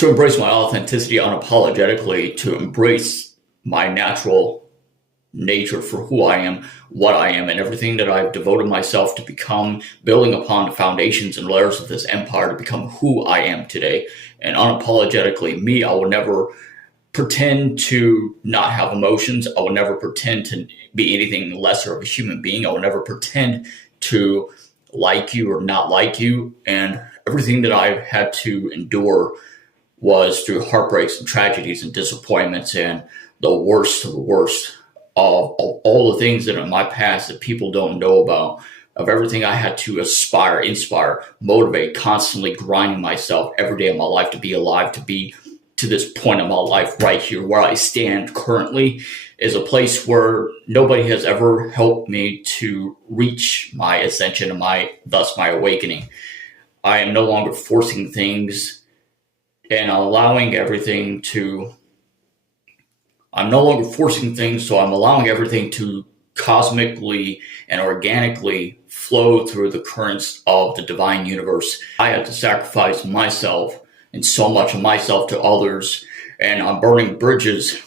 to embrace my authenticity unapologetically, to embrace my natural nature for who I am, what I am, and everything that I've devoted myself to become, building upon the foundations and layers of this empire to become who I am today. And unapologetically me, I will never pretend to not have emotions. I will never pretend to be anything lesser of a human being. I will never pretend to like you or not like you. And everything that I've had to endure was through heartbreaks and tragedies and disappointments and the worst of the worst of all the things that are in my past that people don't know about, of everything I had to aspire, inspire, motivate, constantly grinding myself every day of my life to be alive, to be to this point in my life right here where I stand currently is a place where nobody has ever helped me to reach my ascension and thus my awakening. I am no longer forcing things and allowing everything to I'm no longer forcing things, so I'm allowing everything to cosmically and organically flow through the currents of the divine universe. I had to sacrifice myself and so much of myself to others, and I'm burning bridges,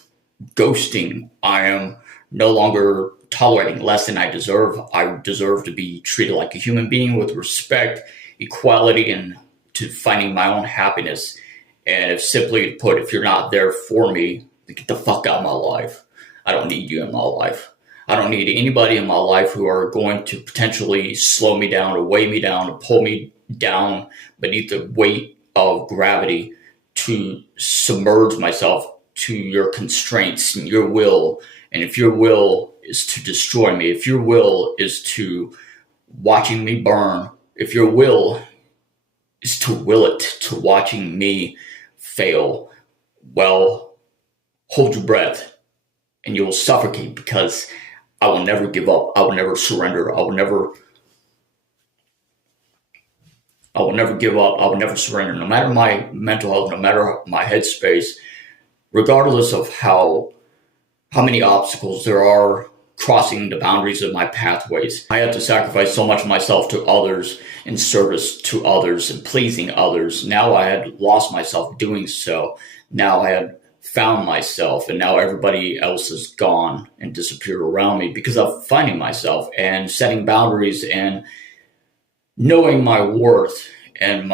ghosting. I am no longer tolerating less than I deserve. I deserve to be treated like a human being with respect, equality, and to finding my own happiness. And if simply put, if you're not there for me, get the fuck out of my life. I don't need you in my life. I don't need anybody in my life who are going to potentially slow me down or weigh me down or pull me down beneath the weight of gravity to submerge myself to your constraints and your will. And if your will is to destroy me, if your will is to watching me burn, if your will is to will it to watching me fail, well, hold your breath and you will suffocate, because I will never give up. I will never surrender. I will never give up. I will never surrender. No matter my mental health, no matter my headspace, regardless of how many obstacles there are crossing the boundaries of my pathways, I had to sacrifice so much of myself to others in service to others and pleasing others. Now I had lost myself doing so. Now I had found myself, and now everybody else is gone and disappeared around me because of finding myself and setting boundaries and knowing my worth and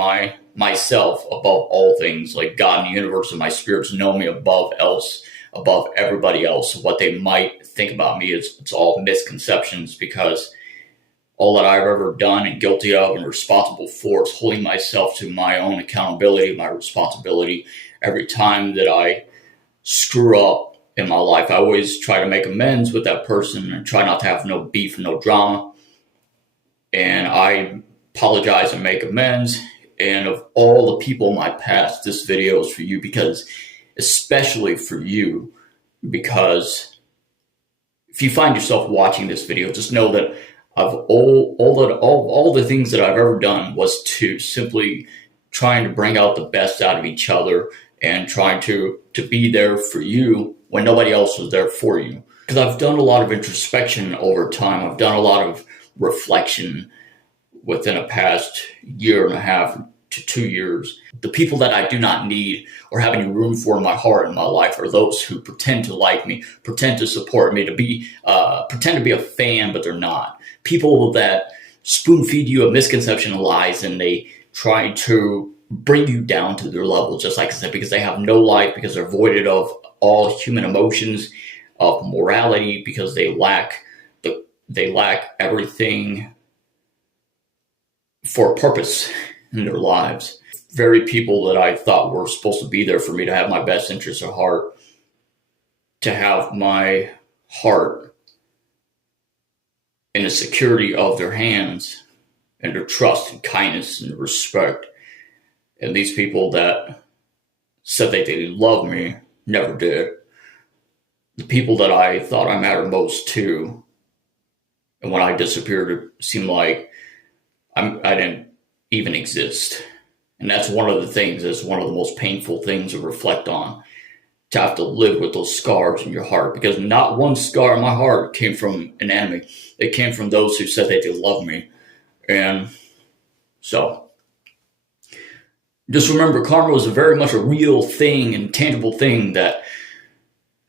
myself above all things. Like God and the universe and my spirits know me above everybody else. What they might think about me it's all misconceptions, because all that I've ever done and guilty of and responsible for is holding myself to my own accountability, my responsibility. Every time that I screw up in my life, I always try to make amends with that person and try not to have no beef and no drama. And I apologize and make amends. And of all the people in my past, this video is for you, because especially for you, because if you find yourself watching this video, just know that of all the things that I've ever done was to simply trying to bring out the best out of each other and trying to be there for you when nobody else was there for you. Because I've done a lot of introspection over time. I've done a lot of reflection within a past year and a half to 2 years. The people that I do not need or have any room for in my heart and my life are those who pretend to like me, pretend to support me, pretend to be a fan, but they're not. People that spoon feed you a misconception of lies, and they try to bring you down to their level, just like I said, because they have no life, because they're voided of all human emotions, of morality, because they lack everything for a purpose in their lives. Very people that I thought were supposed to be there for me, to have my best interests at heart, to have my heart in the security of their hands and their trust and kindness and respect. And these people that said that they love me never did. The people that I thought I mattered most to, and when I disappeared, it seemed like I didn't even exist. And that's one of the things, that's one of the most painful things to reflect on, to have to live with those scars in your heart, because not one scar in my heart came from an enemy. It came from those who said that they loved me. And so just remember, karma is very much a real thing and tangible thing that,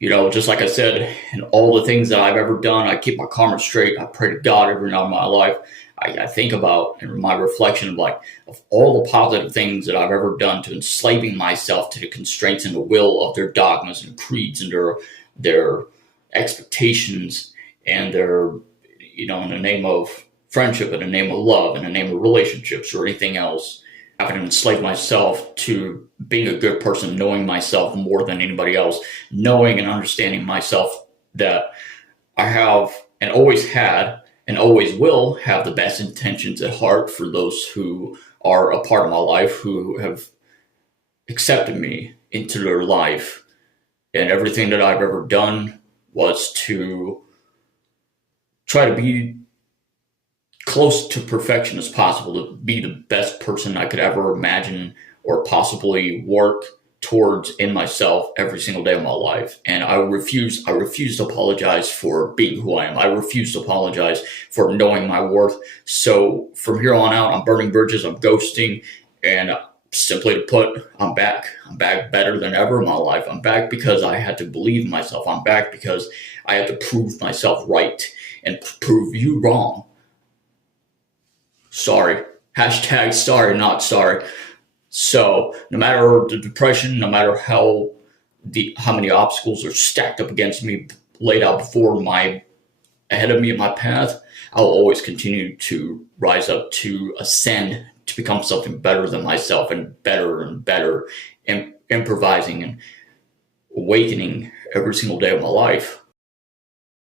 just like I said, in all the things that I've ever done, I keep my karma straight. I pray to God every night of my life. I think about in my reflection of of all the positive things that I've ever done to enslaving myself to the constraints and the will of their dogmas and creeds and their expectations and their, in the name of friendship, in the name of love, in the name of relationships or anything else. Having to enslave myself to being a good person, knowing myself more than anybody else, knowing and understanding myself that I have and always had and always will have the best intentions at heart for those who are a part of my life, who have accepted me into their life. And everything that I've ever done was to try to be close to perfection as possible, to be the best person I could ever imagine or possibly work towards in myself every single day of my life. And I refuse to apologize for being who I am. I refuse to apologize for knowing my worth. So from here on out, I'm burning bridges, I'm ghosting, and simply to put, I'm back. I'm back better than ever in my life. I'm back because I had to believe in myself. I'm back because I had to prove myself right and prove you wrong. Sorry. Hashtag sorry, not sorry. So no matter the depression, no matter how many obstacles are stacked up against me, laid out ahead of me in my path, I'll always continue to rise up, to ascend, to become something better than myself and better, and improvising and awakening every single day of my life.